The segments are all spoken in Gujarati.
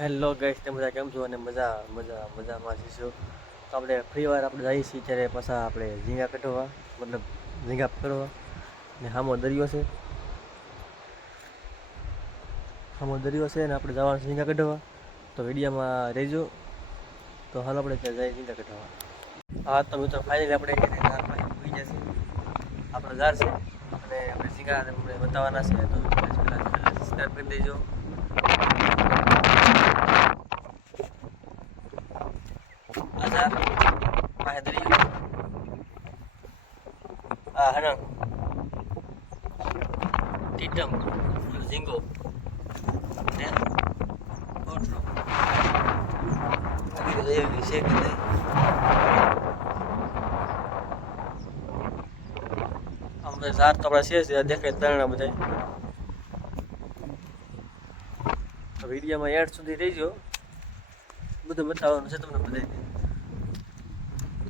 હેલો ગાઈસ, તમે બધા કેમ છો? અને મજામાં જઈશું. તો આપણે ફ્રી વાર આપણે જઈએ છીએ ત્યારે પાછા આપણે ઝીંગા કઢવા, મતલબ ઝીંગા પકડવા. ને સામો દરિયો છે અને આપણે જવાનું ઝીંગા કઢવા. તો વિડીયોમાં રહેજો. તો હાલ આપણે ત્યાં જઈએ ઝીંગા કઢવા. હા તો મિત્રો ફાઇનલી આપણે ઝાર પાસે પહોંચી જશે. આપણો ઝાર છે અને આપણે ઝીંગા આપણે બતાવવાના છે. તો સબસ્ક્રાઈબ કરી દેજો. Azar, Mahadri, Hanang, Titam, Zingo, dan Outro. Lagi kita yang share kita. Ambil zar tu berapa sih? Dia kita nak betul. Video માં એડ સુધી રહેજો, બધું બતાવવાનું છે તમને બધાને.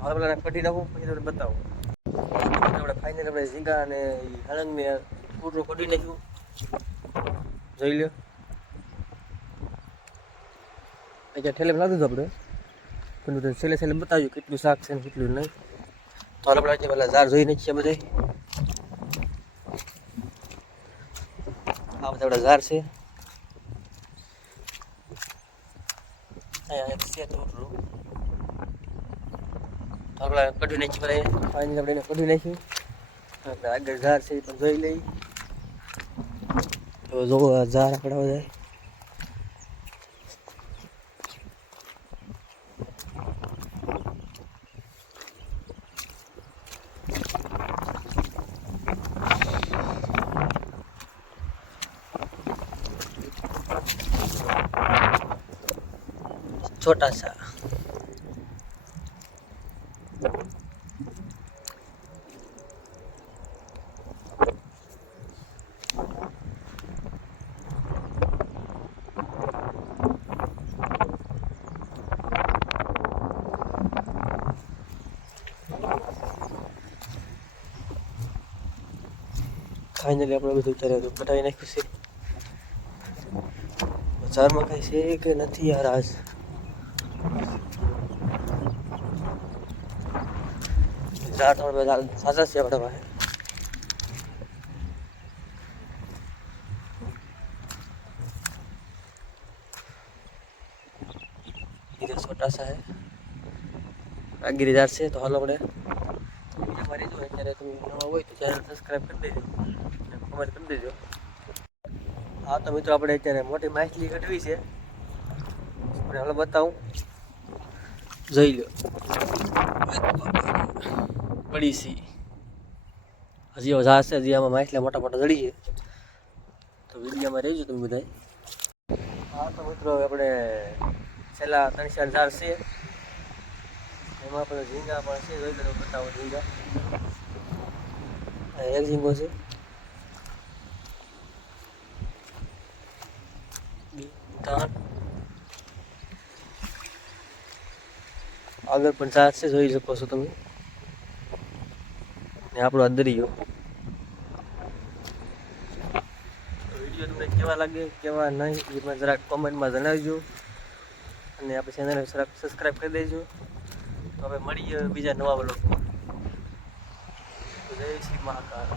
હવે પેલા કઢી નાખું પછી તમને બતાવું. આપણે ફાઇનલ આપણે ઝીંગા અને હળંગને પૂરો કઢી નાખ્યું, જોઈ લો. અહીંયા ઠેલે લાવી દીધું આપણે, પણ છેલ્લે છેલ્લે બતાવ્યું કેટલું શાક છે ને કેટલું નહીં. તો આપણે આજે પેલા ઝાર જોઈ નાખીએ બધા. આ બધા આપણા ઝાર છે. આપણે કઢી નાખી પડે. ફાઇનલ આપણે એને કઢી નાખ્યું. આપણે આગળ ઝાર છે એ પણ જોઈ લઈ. તો જો ઝાર આપણે જાય. छोटा सा ફાઇનલી આપણે બધું અત્યારે કઢાવી નાખ્યું છે. બજારમાં કઈ છે કે નથી યાર? આજ ઝાડ થોડા સાચા છે આપણા પાસે. इधर छोटा सा है गिरिजार से. तो हाल આપણે મારી જો અત્યારે તમે નવા હોય તો ચેનલ સબસ્ક્રાઈબ કરી દેજો અને કમેન્ટ કરી દેજો. હા તો મિત્રો આપણે અત્યારે મોટી માછલી કઢવી છે, આપણે હાલ બતાવું, જોઈ લો. પડી સી હજી ઝાર છે, હજી આમાં માછલા મોટા મોટા જડી છે. તો વિડીયોમાં રહેજો તમે બધા. હા તો મિત્રો આપણે છેલ્લા 3-4 ઝાર છે, એમાં આપણે ઝીંગા પણ છે. જોઈ લો, બતાવો ઝીંગા. એક ઝીંગો છે, આગળ પણ ઝાર છે, જોઈ શકો છો તમે. ને આપણો આ દરિયો. વિડીયો તમને કેવા લાગે કેવા નહીં એમાં જરાક કોમેન્ટમાં જણાવજો અને આપણે ચેનલને સબસ્ક્રાઈબ કરી દેજો. તો હવે મળીએ બીજા નવા વ્લોગમાં. જય શ્રી મહાકાલ.